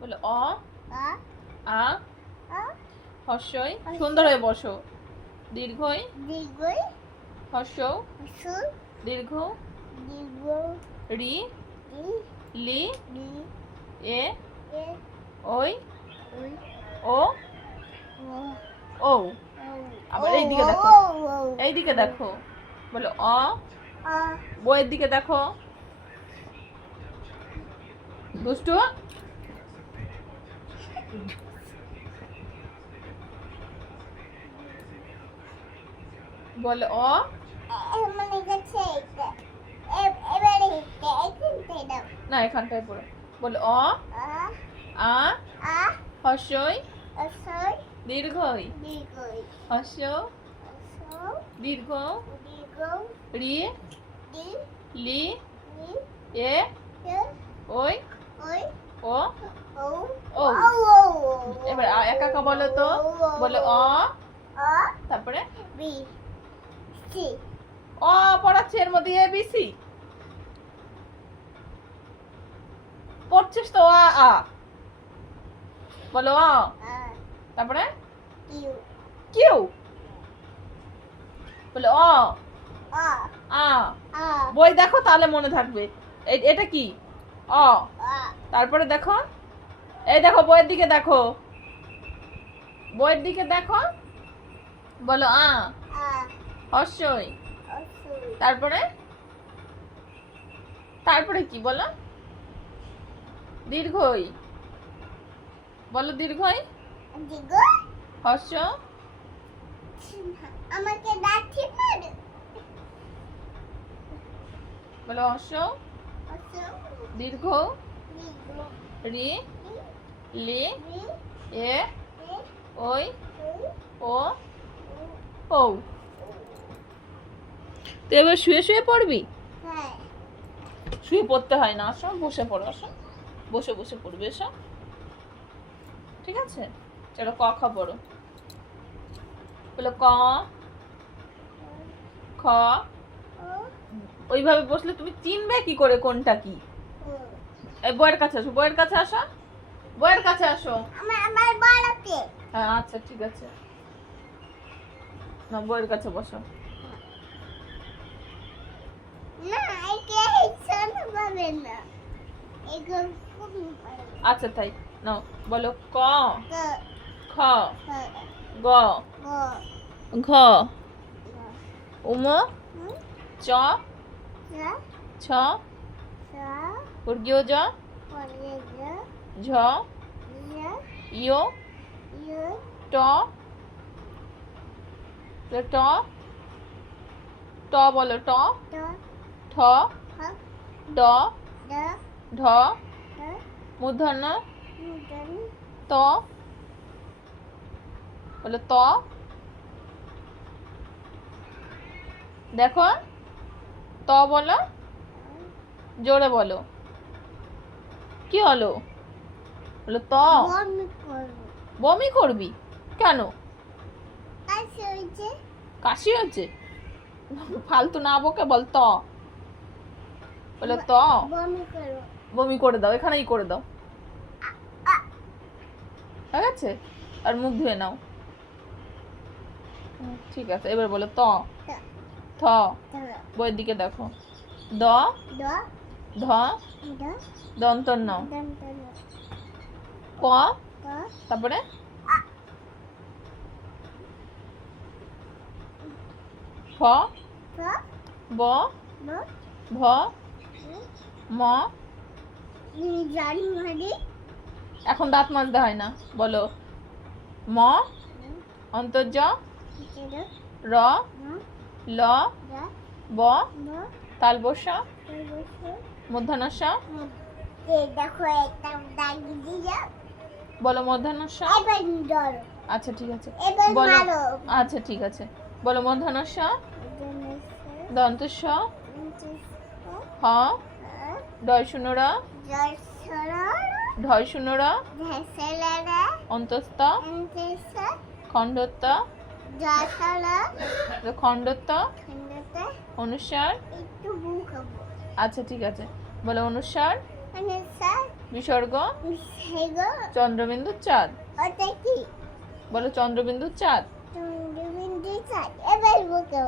বলো অ আ আ আ হর্ষই সুন্দর হয়ে বসো। দীর্ঘই দীর্ঘই হর্ষ সু দীর্ঘ দীর্ঘ রি ই লি লি এ এ ওই উই ও ও ও। ও আবার এই দিকে দেখো, এই দিকে দেখো। বলো অ আ বইয়ের দিকে দেখো। দুষ্টু বলো অ মানে গেছে এটা এবারে এখানটায় দাও না এখানটায় পড়ো। বলো অ আ আ আ হর্ষই অসই দীর্ঘই দীর্ঘই হর্ষ অসো দীর্ঘ দীর্ঘ রি দি লি নি এ এ ওই ওই ও ও ও। ও এবার একা একা বলো তো। বলো অ আ তারপরে বি সি অ পড়াচ্ছে এর মধ্যে এ বি সি পড়ছিস তো আ আ। বলো অ আ তারপরে ইউ কিউ। বলো অ আ আ আ বই দেখো তাহলে মনে থাকবে। এটা কি অ। আ তারপরে দেখো, এই দেখো বইয়ের দিকে দেখো, বইয়ের দিকে দেখো। বলো আ আ হর্ষই অসই তারপরে তারপরে কি বলো দীর্ঘই। বলো দীর্ঘই দীর্ঘ হর্ষ আমাকে ডাকছি পারে বলো হর্ষ অসো দীর্ঘ দীর্ঘ রি লি রি এ এ ওই ও ও ও। তো এবার শুয়ে শুয়ে পড়বি। হ্যাঁ শুয়ে পড়তে হয় না, আসো বসে পড়ো, আসো বসে বসে পড়বে, এসো ঠিক আছে। চলো ক খ পড়ো। বলো ক খ। ও ওইভাবে বসলে তুমি চিনবে কি করে কোনটা কি। ও এই বইয়ের কাছে আসো, বইয়ের কাছে আসো, বইয়ের কাছে আসো। আমার বলতে হ্যাঁ আচ্ছা ঠিক আছে, না বইয়ের কাছে বসো। না একে শুনতে পাবে না এগুলো খুব আচ্ছা তাই নাও। বলো ক খ গ ঘ উম চ ছ উর্গীয় জ ঝ ইয় ট ট ট বলো ট ঠ ড ঢ মূর্ধন্য ত বলো ত। দেখো ত বলো, জোরে বলো কি হলো। বলো ত। বমি করবি কেন? কাশি হচ্ছে, ফালতু না বকে বল ত। বলো ত। বমি করে দাও, এখানেই করে দাও, ঠিক আছে। আর মুখ ধুয়ে নাও, ঠিক আছে। এবার বলো ত থ। বইয়ের দিকে দেখো। দ ধ দন্তন্য প তারপরে ফ ব ভ ম। এখন দাঁত মাজতে হয় না। বলো ম অন্তর্য র ল ব তালবস্য মূর্ধন্যস্য। দেখো একটা দাগি দিয়ে বলো মূর্ধন্যস্য। এবার ধরো আচ্ছা ঠিক আছে, এবার বলো মারো আচ্ছা ঠিক আছে। বলো মূর্ধন্যস্য দন্তস্য হ ডয় শূন্য র ঢয় শূন্য র অন্তস্থ খণ্ডত্ব খণ্ডত্ব অনুস্বার। আচ্ছা ঠিক আছে, বলো অনুস্বার বিসর্গ হেগো চন্দ্রবিন্দুর চাঁদ। ওটা কি বলো চন্দ্রবিন্দুর চাঁদ। তুমি চাই এবার বুকে